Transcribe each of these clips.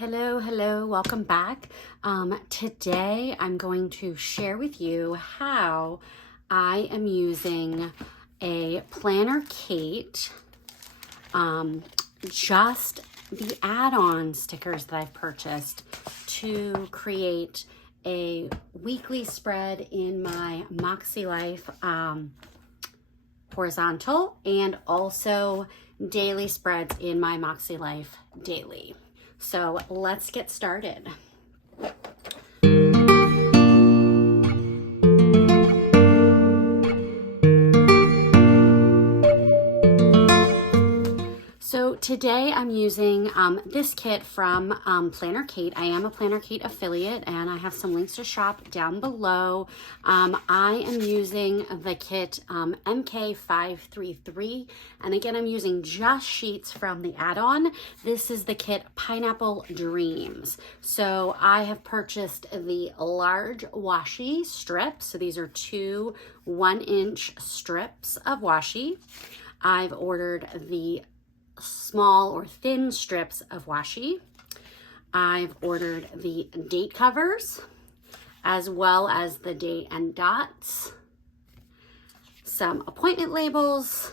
Hello, welcome back. Today I'm going to share with you how I am using a planner Kate, just the add-on stickers that I've purchased to create a weekly spread in my Makselife horizontal and also daily spreads in my Makselife daily. So let's get started. So today I'm using this kit from Planner Kate. I am a Planner Kate affiliate and I have some links to shop down below. I am using the kit MK533, and again I'm using just sheets from the add-on. This is the kit Pineapple Dreams. So I have purchased the large washi strips. So these are two 1-inch strips of washi. I've ordered the small or thin strips of washi. I've ordered the date covers as well as the date and dots, some appointment labels,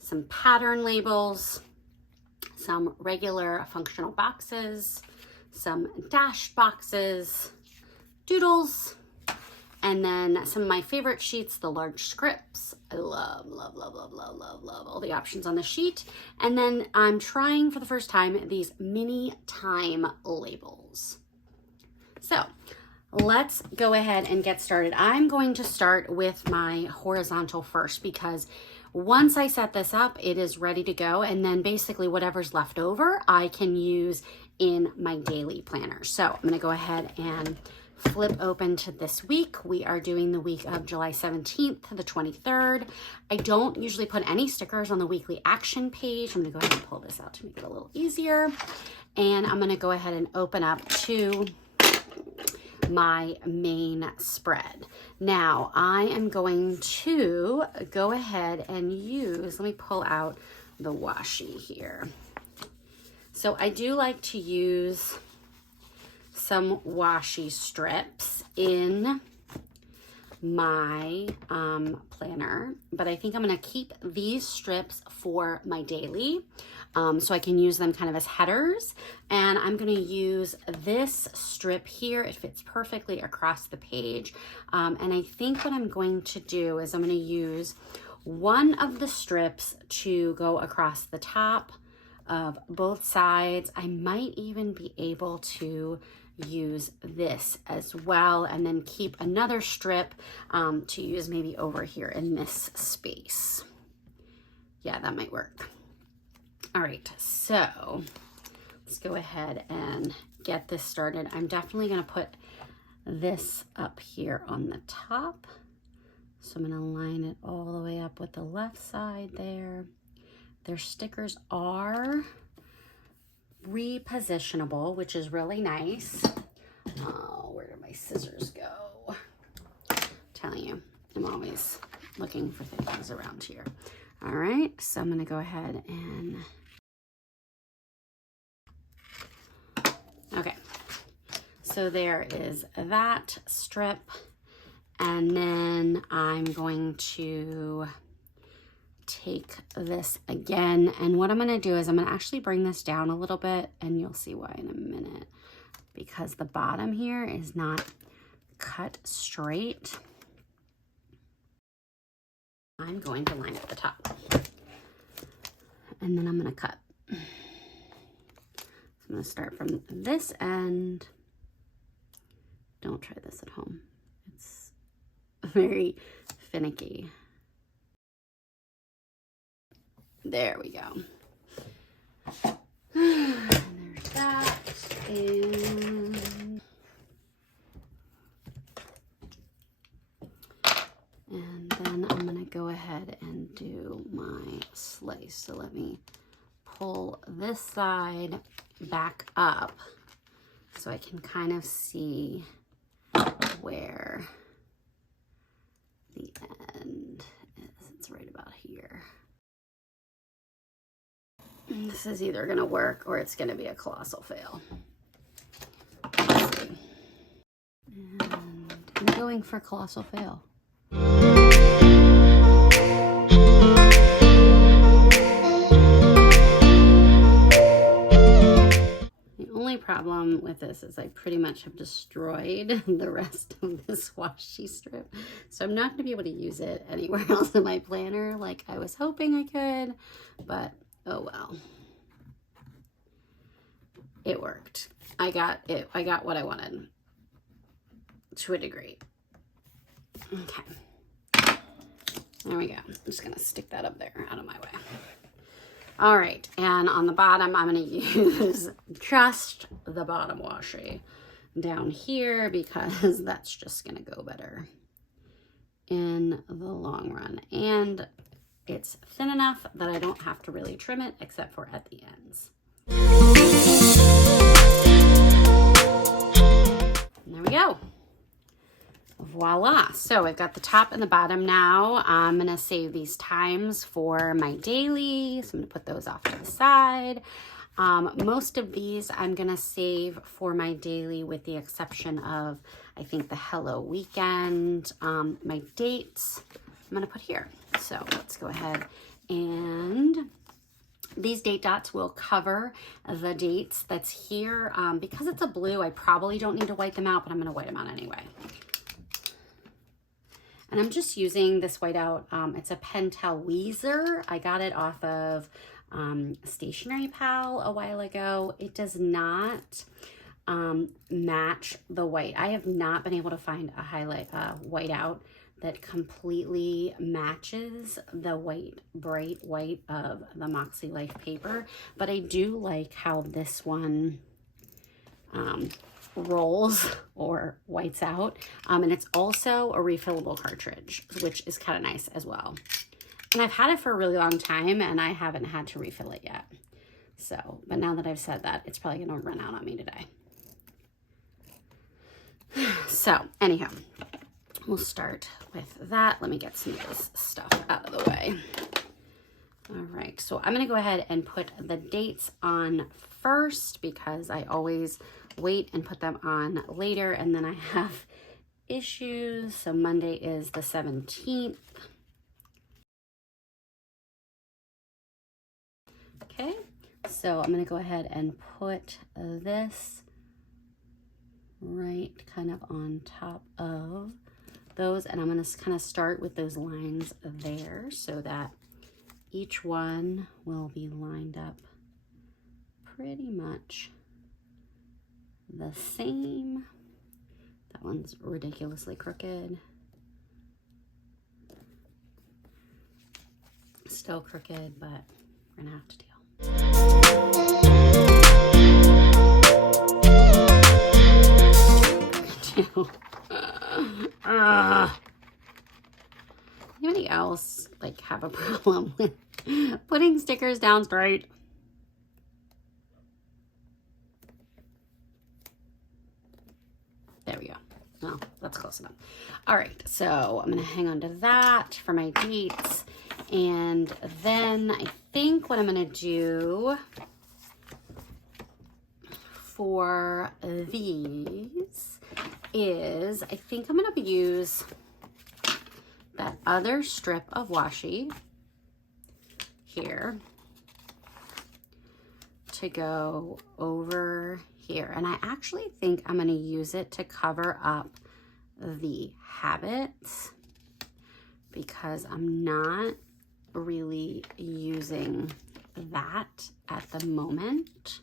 some pattern labels, some regular functional boxes, some dashed boxes, doodles, and then some of my favorite sheets, the large scripts. I love all the options on the sheet. And then I'm trying for the first time these mini time labels. So let's go ahead and get started. I'm going to start with my horizontal first because once I set this up, it is ready to go. And then basically whatever's left over, I can use in my daily planner. So I'm gonna go ahead and flip open to this week. We are doing the week of July 17th to the 23rd. I don't usually put any stickers on the weekly action page. I'm gonna go ahead and pull this out to make it a little easier. And I'm gonna go ahead and open up to my main spread. Now I am going to go ahead and use, let me pull out the washi here. So I do like to use some washi strips in my planner, but I think I'm going to keep these strips for my daily so I can use them kind of as headers. And I'm going to use this strip here. It fits perfectly across the page. And I think what I'm going to do is I'm going to use one of the strips to go across the top of both sides. I might even be able to use this as well and then keep another strip to use maybe over here in this space. Yeah, that might work. All right, so let's go ahead and get this started. I'm definitely going to put this up here on the top. So I'm going to line it all the way up with the left side there. Their stickers are repositionable, which is really nice. Oh, where did my scissors go? I'm telling you, I'm always looking for things around here. All right, so I'm going to go ahead and okay. So there is that strip, and then I'm going to take this again, and what I'm going to do is I'm going to actually bring this down a little bit, and you'll see why in a minute, because the bottom here is not cut straight. I'm going to line up the top, and then I'm going to cut. So I'm going to start from this end. Don't try this at home. It's very finicky. There we go. There's that. And then I'm going to go ahead and do my slice. So let me pull this side back up so I can kind of see where the end is. It's right about here. This is either going to work or it's going to be a colossal fail. And I'm going for colossal fail. The only problem with this is I pretty much have destroyed the rest of this washi strip. So I'm not going to be able to use it anywhere else in my planner like I was hoping I could, but oh well. It worked. I got what I wanted to a degree. Okay. There we go. I'm just going to stick that up there out of my way. All right, and on the bottom, I'm going to use just the bottom washi down here because that's just going to go better in the long run. And it's thin enough that I don't have to really trim it except for at the ends. And there we go. Voila. So I've got the top and the bottom now. I'm going to save these times for my daily. So I'm going to put those off to the side. Most of these I'm going to save for my daily with the exception of, I think, the Hello Weekend. My dates I'm going to put here. So let's go ahead and these date dots will cover the dates that's here. Because it's a blue, I probably don't need to white them out, but I'm going to white them out anyway. And I'm just using this whiteout. It's a Pentel Weezer. I got it off of Stationery Pal a while ago. It does not match the white. I have not been able to find a whiteout that completely matches the bright white of the Makselife paper. But I do like how this one rolls or whites out, and it's also a refillable cartridge, which is kind of nice as well. And I've had it for a really long time and I haven't had to refill it yet. So, but now that I've said that, it's probably gonna run out on me today. So anyhow, we'll start with that. Let me get some of this stuff out of the way. All right, so I'm gonna go ahead and put the dates on first because I always wait and put them on later, and then I have issues. So Monday is the 17th. Okay, so I'm going to go ahead and put this right kind of on top of those, and I'm going to kind of start with those lines there so that each one will be lined up pretty much the same. That one's ridiculously crooked. Still crooked, but we're gonna have to deal. Anybody else like have a problem with putting stickers down straight? There we go. No, that's close enough. All right, so I'm gonna hang on to that for my dates. And then I think what I'm gonna do for these is, I think I'm gonna use that other strip of washi here to go over here. And I actually think I'm going to use it to cover up the habits because I'm not really using that at the moment.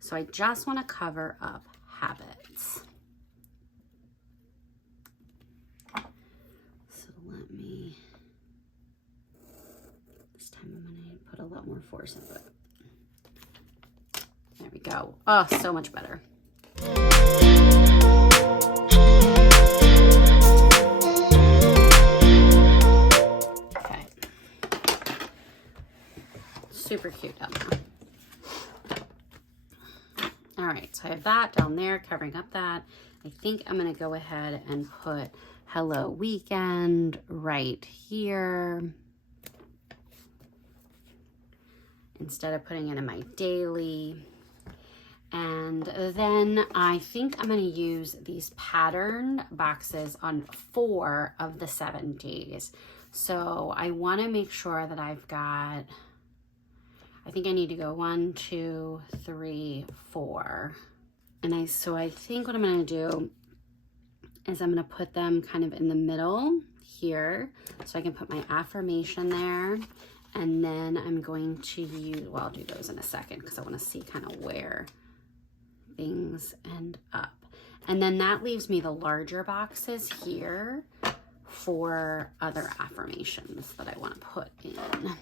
So I just want to cover up habits. So let me, this time I'm going to put a lot more force into it. There we go. Oh, so much better. Okay. Super cute down there. All right, so I have that down there covering up that. I think I'm gonna go ahead and put Hello Weekend right here instead of putting it in my daily. And then I think I'm going to use these patterned boxes on 4 of the 7 days. So I want to make sure that I've got, I think I need to go 1, 2, 3, 4. And so I think what I'm going to do is I'm going to put them kind of in the middle here, so I can put my affirmation there. And then I'm going to use, well, I'll do those in a second because I want to see kind of where things end up. And then that leaves me the larger boxes here for other affirmations that I want to put in.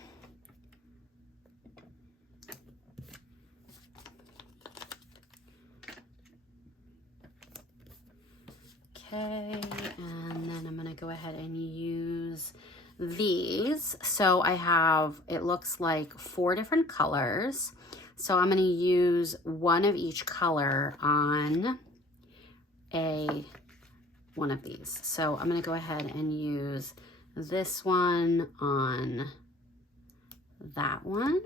Okay, and then I'm gonna go ahead and use these. So I have, it looks like 4 different colors. So I'm gonna use one of each color on one of these. So I'm gonna go ahead and use this one on that one.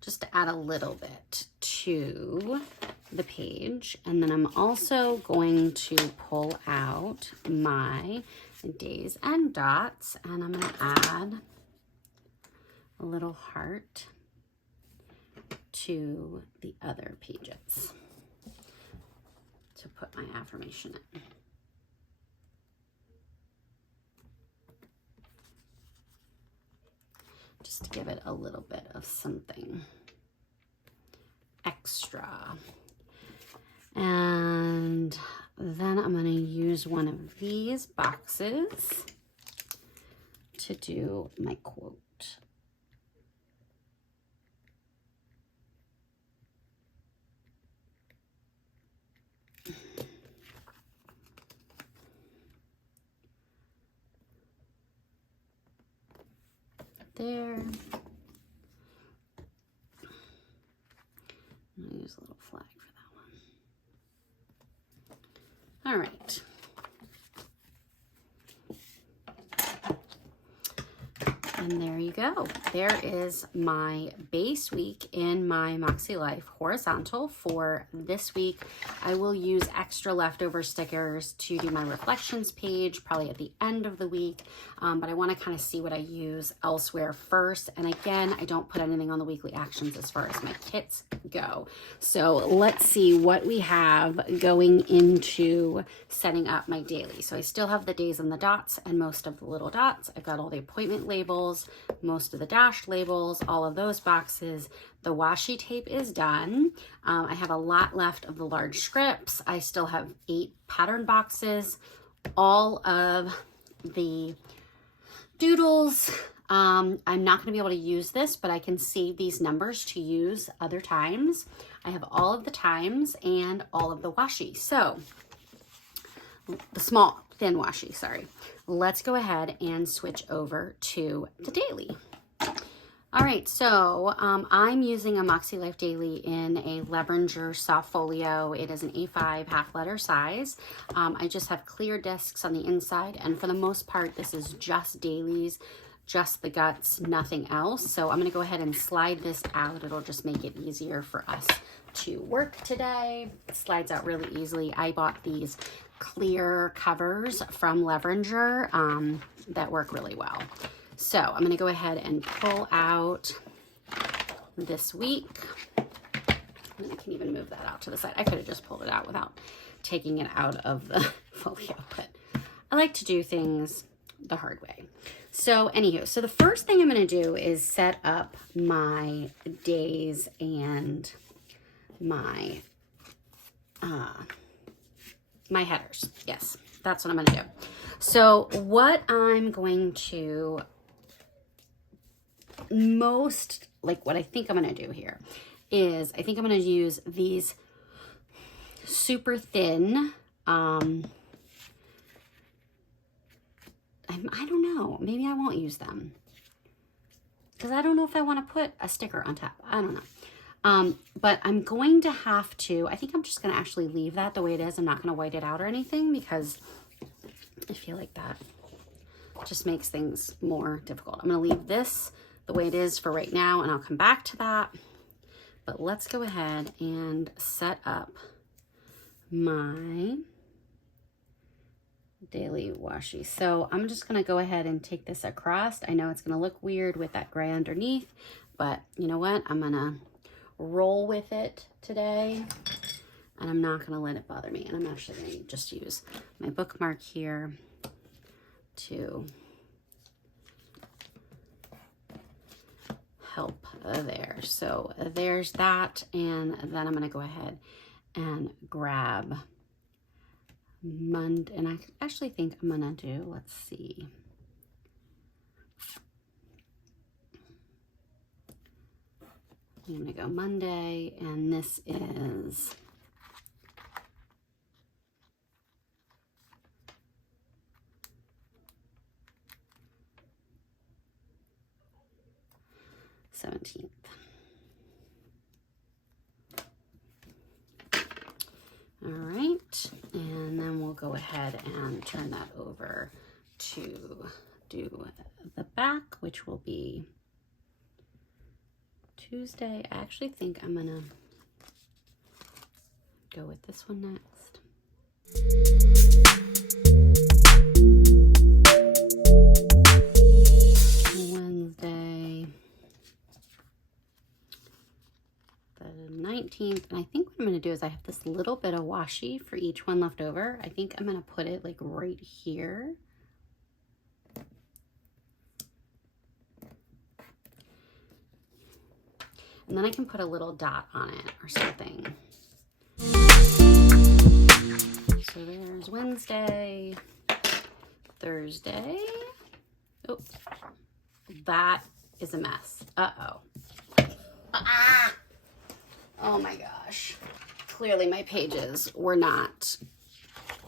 Just to add a little bit to the page. And then I'm also going to pull out my days and dots, and I'm going to add a little heart to the other pages to put my affirmation in. Just to give it a little bit of something extra. And then I'm going to use one of these boxes to do my quote. There. I'm going to use a little flag for that one. All right. And there you go. There is my base week in my Makselife horizontal for this week. I will use extra leftover stickers to do my reflections page, probably at the end of the week. But I want to kind of see what I use elsewhere first. And again, I don't put anything on the weekly actions as far as my kits go. So let's see what we have going into setting up my daily. So I still have the days and the dots and most of the little dots. I've got all the appointment labels, most of the dashed labels, all of those boxes. The washi tape is done. I have a lot left of the large scripts. I still have 8 pattern boxes, all of the doodles. I'm not going to be able to use this, but I can save these numbers to use other times. I have all of the times and all of the washi. So the small, thin washi, sorry. Let's go ahead and switch over to the daily. All right, so I'm using a Makselife daily in a Levenger Softfolio. It is an A5 half letter size. I just have clear discs on the inside, and for the most part, this is just dailies, just the guts, nothing else. So I'm gonna go ahead and slide this out. It'll just make it easier for us to work today. It slides out really easily. I bought these clear covers from Levenger that work really well. So I'm going to go ahead and pull out this week. And I can even move that out to the side. I could have just pulled it out without taking it out of the folio, but I like to do things the hard way. So anywho, so the first thing I'm going to do is set up my days and my my headers. Yes, that's what I'm going to do. So what I'm going to what I think I'm going to do here is I think I'm going to use these super thin, I don't know, maybe I won't use them because I don't know if I want to put a sticker on top. I don't know. But I'm going to have to, I think I'm just going to actually leave that the way it is. I'm not going to white it out or anything because I feel like that just makes things more difficult. I'm going to leave this the the way it is for right now, and I'll come back to that. But let's go ahead and set up my daily washi. So I'm just gonna go ahead and take this across. I know it's gonna look weird with that gray underneath, but you know what? I'm gonna roll with it today, and I'm not gonna let it bother me. And I'm actually gonna just use my bookmark here to help there. So there's that, and then I'm gonna go ahead and grab Monday, and I actually think I'm gonna do, let's see. I'm gonna go Monday, and this is the 17th. All right, and then we'll go ahead and turn that over to do the back, which will be Tuesday. I actually think I'm gonna go with this one next. Wednesday, the 19th, and I think what I'm going to do is I have this little bit of washi for each one left over. I think I'm going to put it like right here. And then I can put a little dot on it or something. So there's Wednesday, Thursday. Oh, that is a mess. Uh-oh. Ah! Oh my gosh. Clearly my pages were not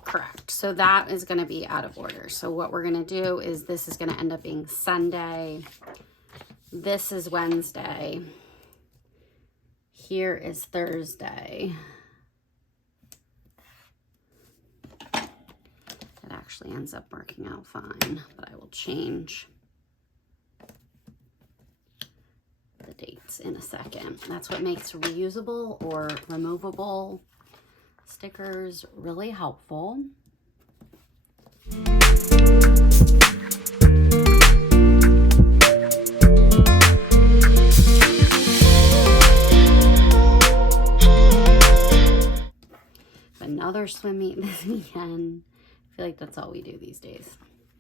correct. So that is going to be out of order. So what we're going to do is this is going to end up being Sunday. This is Wednesday. Here is Thursday. It actually ends up working out fine, but I will change the dates in a second. That's what makes reusable or removable stickers really helpful. Another swim meet this weekend. I feel like that's all we do these days.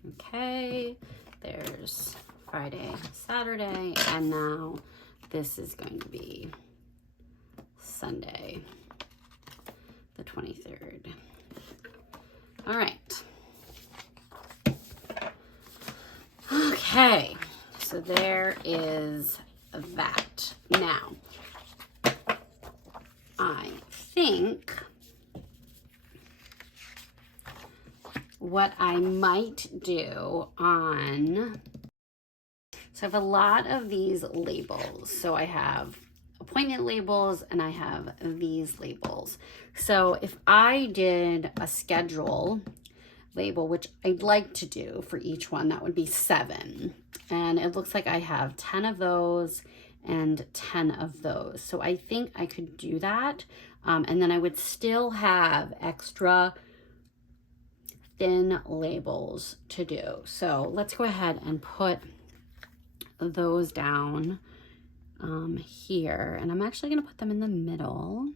Okay, there's Friday, Saturday, and now this is going to be Sunday, the 23rd. All right. Okay, so there is that. Now, I think what I might do on, so I have a lot of these labels. So I have appointment labels and I have these labels. So if I did a schedule label, which I'd like to do for each one, that would be 7. And it looks like I have 10 of those and 10 of those. So I think I could do that. And then I would still have extra thin labels to do. So let's go ahead and put those down here. And I'm actually going to put them in the middle.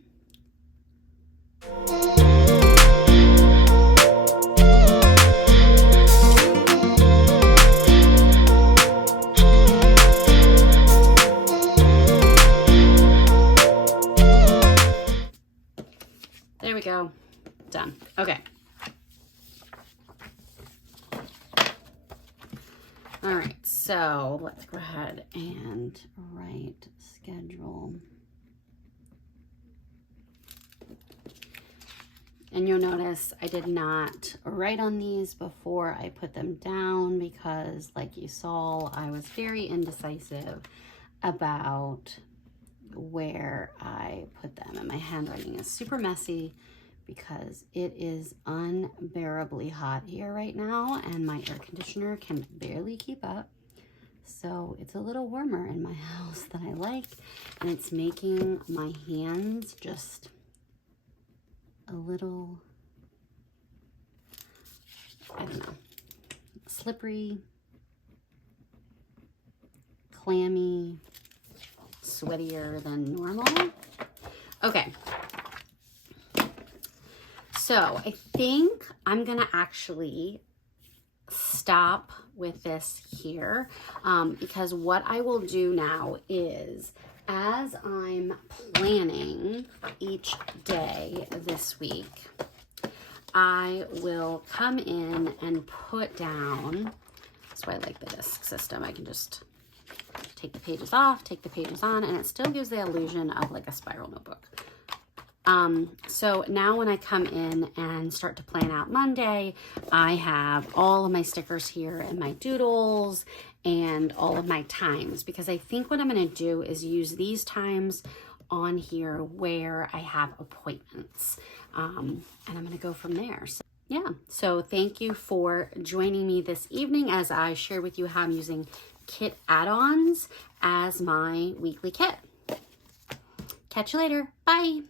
There we go. Done. Okay. All right, so let's go ahead and write schedule. And you'll notice I did not write on these before I put them down because, like you saw, I was very indecisive about where I put them. And my handwriting is super messy because it is unbearably hot here right now and my air conditioner can barely keep up. So it's a little warmer in my house than I like, and it's making my hands just a little, I don't know, slippery, clammy, sweatier than normal. Okay. So I think I'm gonna actually stop with this here because what I will do now is, as I'm planning each day this week, I will come in and put down, that's why I like the disc system, I can just take the pages off, take the pages on, and it still gives the illusion of like a spiral notebook. So now when I come in and start to plan out Monday, I have all of my stickers here and my doodles and all of my times, because I think what I'm going to do is use these times on here where I have appointments, and I'm going to go from there. So, yeah, so thank you for joining me this evening as I share with you how I'm using Kit Add Ons as my weekly kit. Catch you later. Bye.